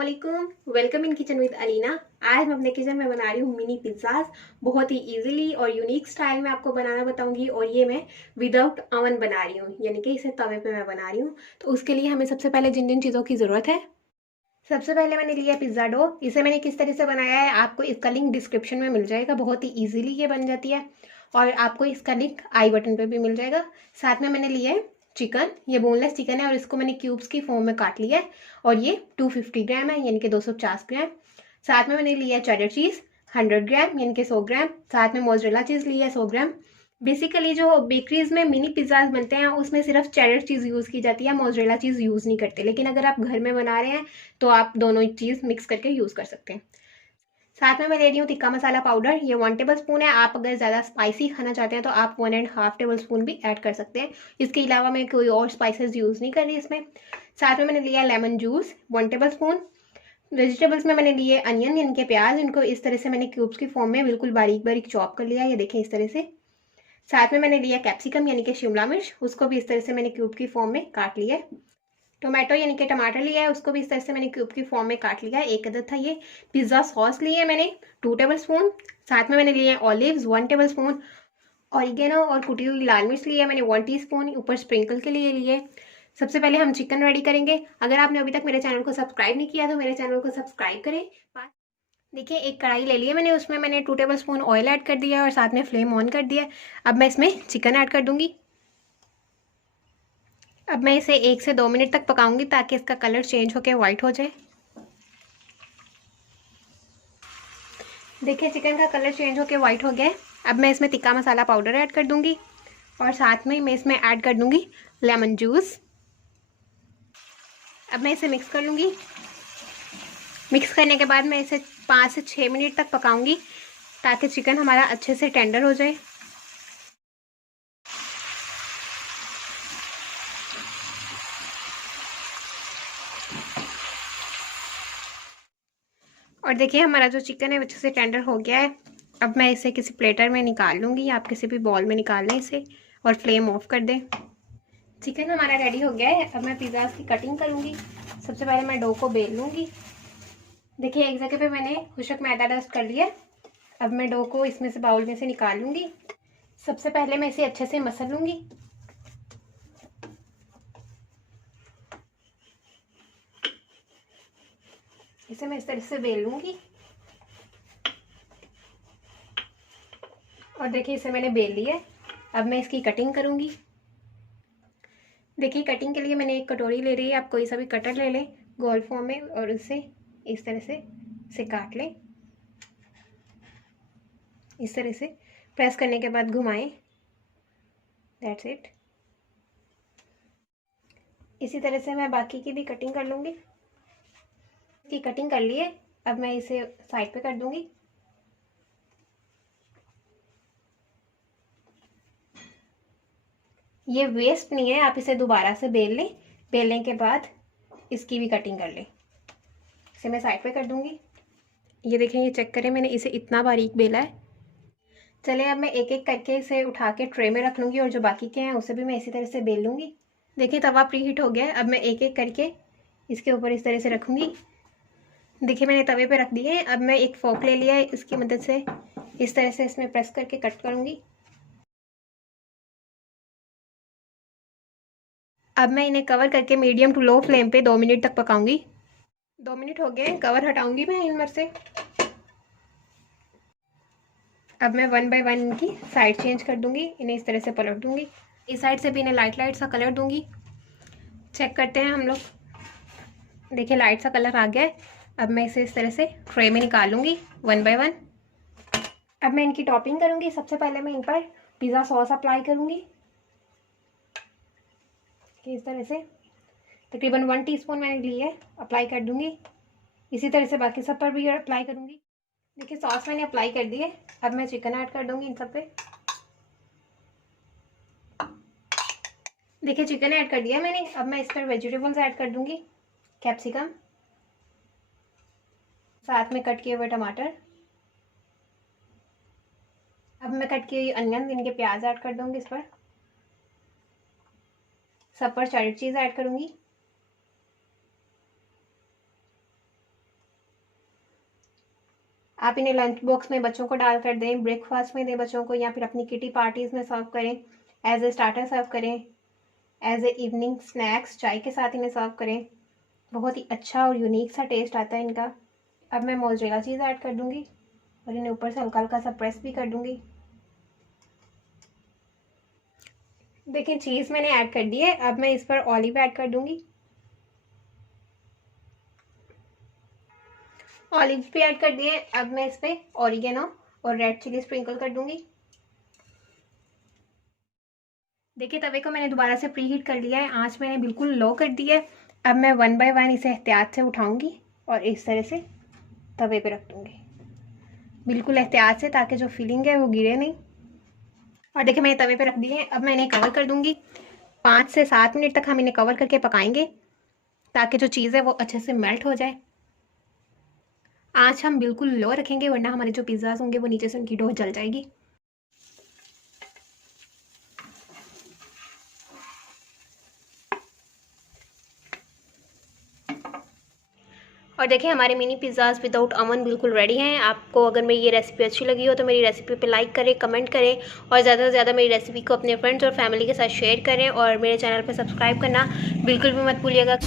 अस्सलामुअलैकुम, welcome in kitchen with Alina. आज मैं अपने किचन में बना रही हूँ मिनी पिज्ज़ाज। बहुत ही इजीली और यूनिक स्टाइल में आपको बनाना बताऊंगी। और ये मैं विदाउट अवन बना रही हूँ, यानी कि इसे तवे पे मैं बना रही हूँ। तो उसके लिए हमें सबसे पहले जिन जिन चीज़ों की ज़रूरत है, सबसे पहले मैंने लिया पिज़्ज़ा डो। इसे मैंने किस तरह से बनाया है आपको इसका लिंक डिस्क्रिप्शन में मिल जाएगा। बहुत ही ईजिली ये बन जाती है और आपको इसका लिंक आई बटन पे भी मिल जाएगा। साथ में मैंने लिया है चिकन, ये बोनलेस चिकन है और इसको मैंने क्यूब्स की फॉर्म में काट लिया है और ये 250 ग्राम है, यानी कि 250 ग्राम। साथ में मैंने लिया है चेडर चीज़ 100 ग्राम, यानी कि 100 ग्राम। साथ में मोज़रेला चीज़ लिया है 100 ग्राम। बेसिकली जो बेकरीज में मिनी पिज़्ज़ाज बनते हैं उसमें सिर्फ चेडर चीज़ यूज़ की जाती है, मोज़रेला चीज़ यूज़ नहीं करते। लेकिन अगर आप घर में बना रहे हैं तो आप दोनों चीज़ मिक्स करके यूज़ कर सकते हैं। साथ में मैं ले रही हूँ टिक्का मसाला पाउडर, ये 1 टेबल स्पून है। आप अगर ज़्यादा स्पाइसी खाना चाहते हैं तो आप 1.5 टेबल स्पून भी ऐड कर सकते हैं। इसके अलावा मैं कोई और स्पाइसेस यूज़ नहीं कर रही इसमें। साथ में मैंने लिया lemon juice 1 table spoon. Vegetables में मैंने लिए अनियन, यानी कि प्याज। इनको इस तरह से मैंने क्यूब्स की फॉर्म में बिल्कुल बारीक बारीक चॉप कर लिया है, ये देखें इस तरह से। साथ में मैंने लिया कैप्सिकम, यानी कि शिमला मिर्च। उसको भी इस तरह से मैंने क्यूब की फॉर्म में काट लिया है। टोमेटो यानी कि टमाटर लिया है, उसको भी इस तरह से मैंने क्यूब की फॉर्म में काट लिया है, एक अदद था ये। पिज्ज़ा सॉस ली है मैंने 2 टेबल स्पून। साथ में मैंने लिए ऑलिव्स 1 टेबल स्पून। ऑरिगेनो और कुटी हुई लाल मिर्च ली है मैंने 1 टीस्पून, ऊपर स्प्रिंकल के लिए लिए। सबसे पहले हम चिकन रेडी करेंगे। अगर आपने अभी तक मेरे चैनल को सब्सक्राइब नहीं किया तो मेरे चैनल को सब्सक्राइब करें। देखिए एक कढ़ाई ले ली है मैंने, उसमें मैंने 2 टेबल स्पून ऑयल ऐड कर दिया और साथ में फ्लेम ऑन कर दिया। अब मैं इसमें चिकन ऐड कर दूंगी। अब मैं इसे 1 से 2 मिनट तक पकाऊंगी ताकि इसका कलर चेंज होकर वाइट हो जाए। देखिए चिकन का कलर चेंज होकर वाइट हो गया है। अब मैं इसमें टिक्का मसाला पाउडर ऐड कर दूंगी और साथ में मैं इसमें ऐड कर दूंगी लेमन जूस। अब मैं इसे मिक्स कर लूँगी। मिक्स करने के बाद मैं इसे 5 से 6 मिनट तक पकाऊंगी ताकि चिकन हमारा अच्छे से टेंडर हो जाए। और देखिए हमारा जो चिकन है अच्छे से टेंडर हो गया है। अब मैं इसे किसी प्लेटर में निकाल लूँगी, आप किसी भी बॉल में निकाल लें इसे और फ्लेम ऑफ कर दें। चिकन हमारा रेडी हो गया है। अब मैं पिज़्ज़ाज़ की कटिंग करूँगी। सबसे पहले मैं डो को बेल लूँगी। देखिए एक जगह पे मैंने खुशक मैदा डस्ट कर लिया। अब मैं डो को इसमें से बाउल में से निकाल लूँगी। सबसे पहले मैं इसे अच्छे से मसल लूँगी। इसे मैं इस तरह से बेल लूँगी और देखिए इसे मैंने बेल लिया है। अब मैं इसकी कटिंग करूँगी। देखिए कटिंग के लिए मैंने एक कटोरी ले रही है, आप कोई सा भी कटर ले लें गोल फॉर्म में और उसे इस तरह से इसे काट लें। इस तरह से प्रेस करने के बाद घुमाएं। That's it. इसी तरह से मैं बाकी की भी कटिंग कर लूँगी। इसकी कटिंग कर ली है। अब मैं इसे साइड पे कर दूँगी। ये वेस्ट नहीं है, आप इसे दोबारा से बेल लें। बेलने के बाद इसकी भी कटिंग कर लें। इसे मैं साइड पे कर दूँगी। ये देखें, ये चेक करें, मैंने इसे इतना बारीक बेला है। चलिए अब मैं एक एक करके इसे उठा के ट्रे में रख लूँगी और जो बाकी के हैं उसे भी मैं इसी तरह से बेल लूँगी। देखिए तवा प्री हीट हो गया है। अब मैं एक एक करके इसके ऊपर इस तरह से रखूँगी। देखिए मैंने तवे पे रख दिए हैं। अब मैं एक फोक ले लिया है, इसकी मदद से इस तरह से इसमें प्रेस करके कट करूँगी। अब मैं इन्हें कवर करके मीडियम टू लो फ्लेम पे 2 मिनट तक पकाऊंगी। 2 मिनट हो गए, कवर हटाऊंगी मैं इन से। अब मैं 1 बाय 1 इनकी साइड चेंज कर दूंगी, इन्हें इस तरह से पलट दूंगी। इस साइड से भी इन्हें लाइट लाइट सा कलर दूंगी। चेक करते हैं हम लोग। देखिए लाइट सा कलर आ गया है। अब मैं इसे इस तरह से ट्रे में निकाल लूँगी 1 बाय 1। अब मैं इनकी टॉपिंग करूँगी। सबसे पहले मैं इन पर पिज़्ज़ा सॉस अप्लाई करूँगी इस तरह से। तकरीबन 1 टीस्पून मैंने ली है, अप्लाई कर दूँगी। इसी तरह से बाकी सब पर भी अप्लाई करूँगी। देखिए सॉस मैंने अप्लाई कर दी है। अब मैं चिकन ऐड कर दूँगी इन सब पे। देखिए चिकन ऐड कर दिया मैंने। अब मैं इस पर वेजिटेबल्स ऐड कर दूँगी। कैप्सिकम, साथ में कट किए हुए टमाटर। अब मैं कट किए अनियन, इनके प्याज ऐड कर दूँगी इस पर। सब पर चेडर चीज़ ऐड करूँगी। आप इन्हें लंच बॉक्स में बच्चों को डाल कर दें, ब्रेकफास्ट में दें बच्चों को, या फिर अपनी किटी पार्टीज़ में सर्व करें, एज ए स्टार्टर सर्व करें, एज ए इवनिंग स्नैक्स चाय के साथ इन्हें सर्व करें। बहुत ही अच्छा और यूनिक सा टेस्ट आता है इनका। अब मैं मोज़रेला चीज़ ऐड कर दूँगी और इन्हें ऊपर से हल्का हल्का सा प्रेस भी कर दूँगी। देखिए चीज़ मैंने ऐड कर दी है। अब मैं इस पर ऑलिव ऐड कर दूँगी, ऑलिव भी ऐड कर दिए। अब मैं इस पर ऑरिगेनो और रेड चिली स्प्रिंकल कर दूँगी। देखिए तवे को मैंने दोबारा से प्री हीट कर लिया है, आंच मैंने बिल्कुल लो कर दी है। अब मैं 1 बाय 1 इसे एहतियात से उठाऊंगी और इस तरह से तवे पे रख दूंगी, बिल्कुल एहतियात से, ताकि जो फिलिंग है वो गिरे नहीं। और देखिए मैंने तवे पे रख दिए हैं। अब मैं इन्हें कवर कर दूंगी। 5 से 7 मिनट तक हम इन्हें कवर करके पकाएंगे ताकि जो चीज़ है वो अच्छे से मेल्ट हो जाए। आंच हम बिल्कुल लो रखेंगे, वरना हमारे जो पिज़्ज़ाज होंगे वो नीचे से उनकी डो जल जाएगी। और देखिए हमारे मिनी पिज़्ज़ाज़ विदाउट अवन बिल्कुल रेडी हैं। आपको अगर मेरी ये रेसिपी अच्छी लगी हो तो मेरी रेसिपी पे लाइक करें, कमेंट करें और ज़्यादा से ज़्यादा मेरी रेसिपी को अपने फ्रेंड्स और फैमिली के साथ शेयर करें और मेरे चैनल पे सब्सक्राइब करना बिल्कुल भी मत भूलिएगा।